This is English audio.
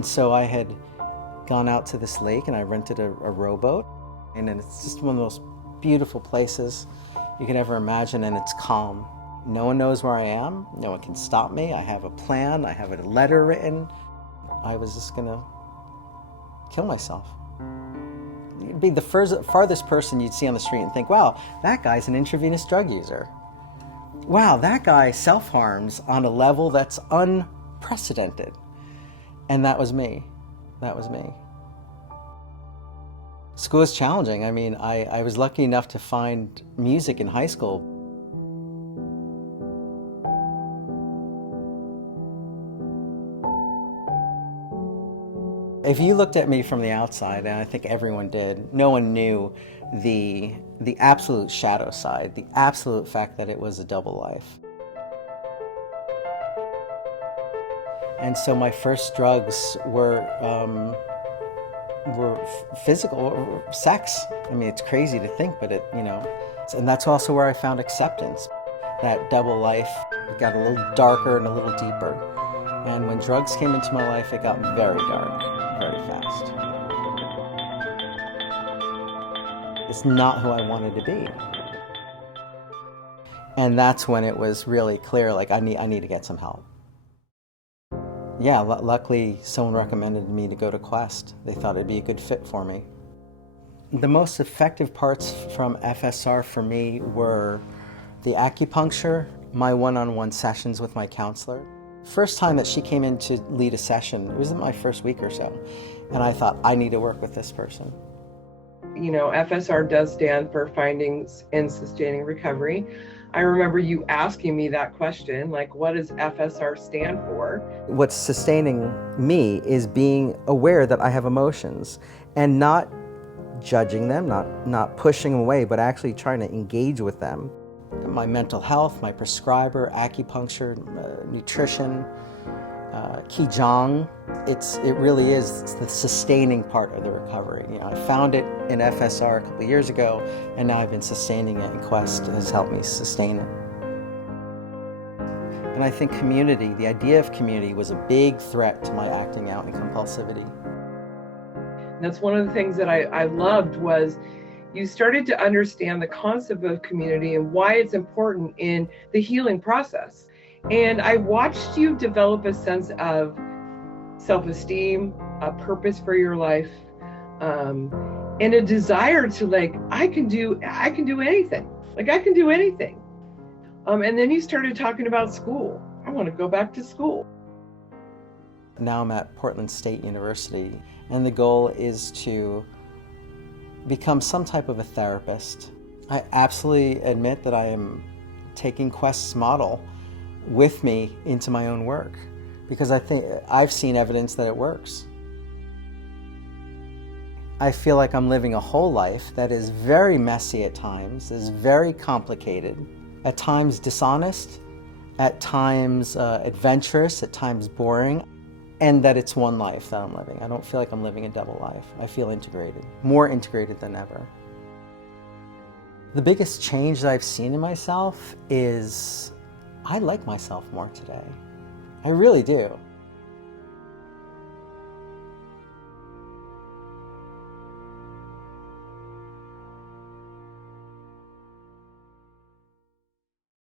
And so I had gone out to this lake and I rented a rowboat. And it's just one of the most beautiful places you can ever imagine, and it's calm. No one knows where I am. No one can stop me. I have a plan. I have a letter written. I was just gonna kill myself. You'd be the farthest person you'd see on the street and think, wow, that guy's an intravenous drug user. Wow, that guy self-harms on a level that's unprecedented. And that was me. That was me. School is challenging. I mean, I was lucky enough to find music in high school. If you looked at me from the outside, and I think everyone did, no one knew the absolute shadow side, the absolute fact that it was a double life. And so my first drugs were physical, sex. I mean, it's crazy to think, but and that's also where I found acceptance. That double life got a little darker and a little deeper. And when drugs came into my life, it got very dark, very fast. It's not who I wanted to be. And that's when it was really clear, like, I need to get some help. Yeah, luckily someone recommended me to go to Quest. They thought it'd be a good fit for me. The most effective parts from FSR for me were the acupuncture, my one-on-one sessions with my counselor. First time that she came in to lead a session, it was in my first week or so, and I thought, I need to work with this person. You know, FSR does stand for Findings in Sustaining Recovery. I remember you asking me that question, like, what does FSR stand for? What's sustaining me is being aware that I have emotions and not judging them, not pushing them away, but actually trying to engage with them. My mental health, my prescriber, acupuncture, nutrition, Qigong, it really is the sustaining part of the recovery. You know, I found it in FSR a couple of years ago, and now I've been sustaining it, and Quest has helped me sustain it. And I think community, the idea of community, was a big threat to my acting out and compulsivity. That's one of the things that I loved was you started to understand the concept of community and why it's important in the healing process. And I watched you develop a sense of self-esteem, a purpose for your life, and a desire to, like, I can do anything. Like, I can do anything. And then you started talking about school. I want to go back to school. Now I'm at Portland State University, and the goal is to become some type of a therapist. I absolutely admit that I am taking Quest's model with me into my own work, because I think I've seen evidence that it works. I feel like I'm living a whole life that is very messy at times, is very complicated, at times dishonest, at times adventurous, at times boring, and that it's one life that I'm living. I don't feel like I'm living a double life. I feel integrated, more integrated than ever. The biggest change that I've seen in myself is I like myself more today. I really do.